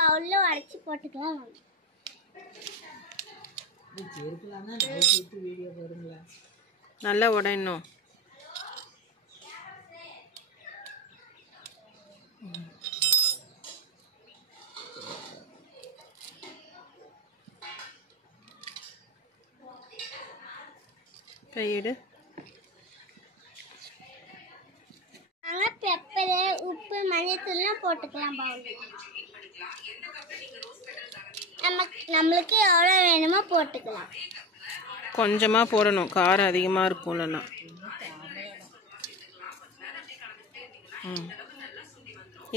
பவுல்ல உடைச்சு போட்டுக்கலாம். நல்லா உடையணும். கையிடு. பெப்பர், உப்பு, மஞ்சத்தூள்லாம் போட்டுக்கலாம் பவுல்ல. நம்மளுக்கு எவ்வளோ வேணுமோ போட்டுக்கலாம். கொஞ்சமாக போடணும், காரம் அதிகமாக இருக்கும் இல்லைன்னா.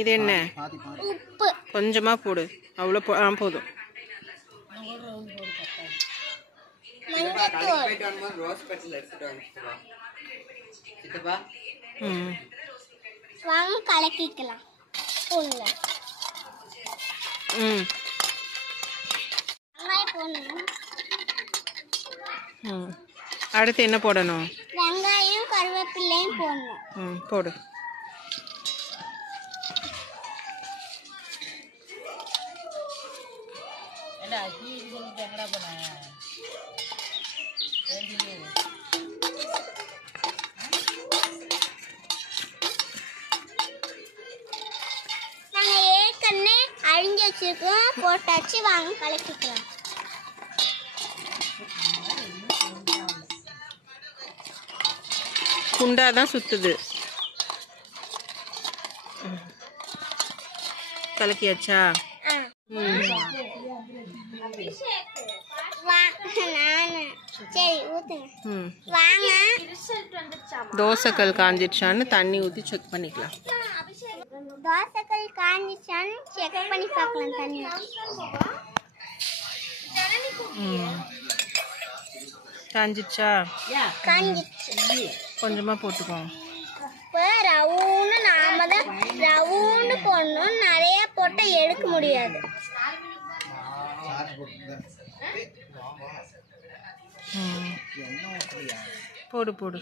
இது என்ன? உப்பு கொஞ்சமாக போடு, அவ்வளோ போதும். வாங்க கலக்கிக்கலாம். அடுத்து என்ன போடணும்? வெங்காயம், கருவேப்பிலையும் போடணும். போடு. நாங்கள் ஏற்கனவே அழிஞ்சு வச்சிருக்கோம், போட்டாச்சு. வாங்க கலக்கிக்கலாம். குண்டா தான் சுத்துது. கலக்கியாச்சா? சரி ஊத்துங்க. வாங்க. தோசைக்கல் காஞ்சிடுச்சான்னு தண்ணி ஊற்றி செக் பண்ணிக்கலாம். தோசைக்கல் காஞ்சிடுச்சான்னு செக் பண்ணி பார்க்கலாம். தண்ணி காஞ்சிடுச்சா? காஞ்சிடுச்சு. கொஞ்சமாக போட்டுக்கோங்க. இப்போ ரவுண்டு நாம தான் ரவுண்டு போடணும். நிறைய போட்டால் எடுக்க முடியாது. போடு போடு.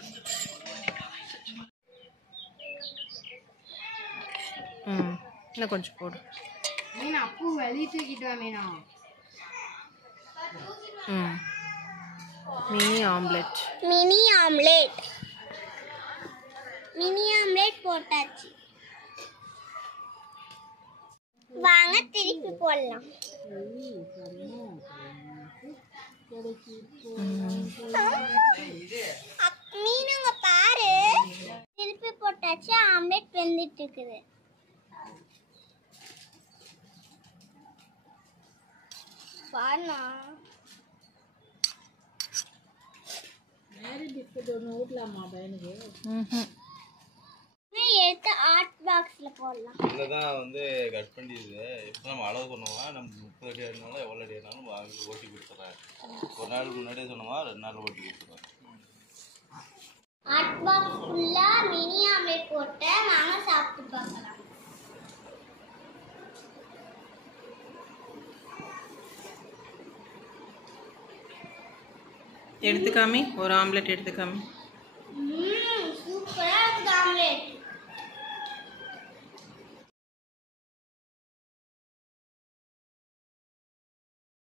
இன்னும் கொஞ்சம் போடு. அப்போ வெளியே தூக்கிட்டு Meena. Mini omelette. Mini omelette. Mini omelette போட்டாச்சு. வாங்க திருப்பி போடலாம். மீனுங்க பாரு, திருப்பி போட்டாச்சு. ஆம்லெட் வெந்துட்டு இருக்குது. பாருண்ணா. எடுத்து ஆர்ட் பாக்ஸ்ல போடலாம். இதுதான் வந்து கட் பண்ணிடுது. இப்போ நம்ம அளவு பண்ணுவோம். நம்ம 30 அடி ஆடினாலும் எவ்வளோ அடி ஆடினாலும் வாங்கி ஓட்டி கொடுத்துட்றேன். ஒரு நாளுக்கு முன்னாடியே சொன்னோமா 2 நாள் ஓட்டி கொடுத்துட்றேன். ஆர்ட் பாக்ஸ் ஃபுல்லா மினி ஆம்லெட் போட்டேன். வாங்க சாப்பிட்டு பார்க்கலாம். எடுத்துக்காமி, ஒரு ஆம்லெட் எடுத்துக்காமி. சூப்பரா இருக்குது ஆம்லெட்.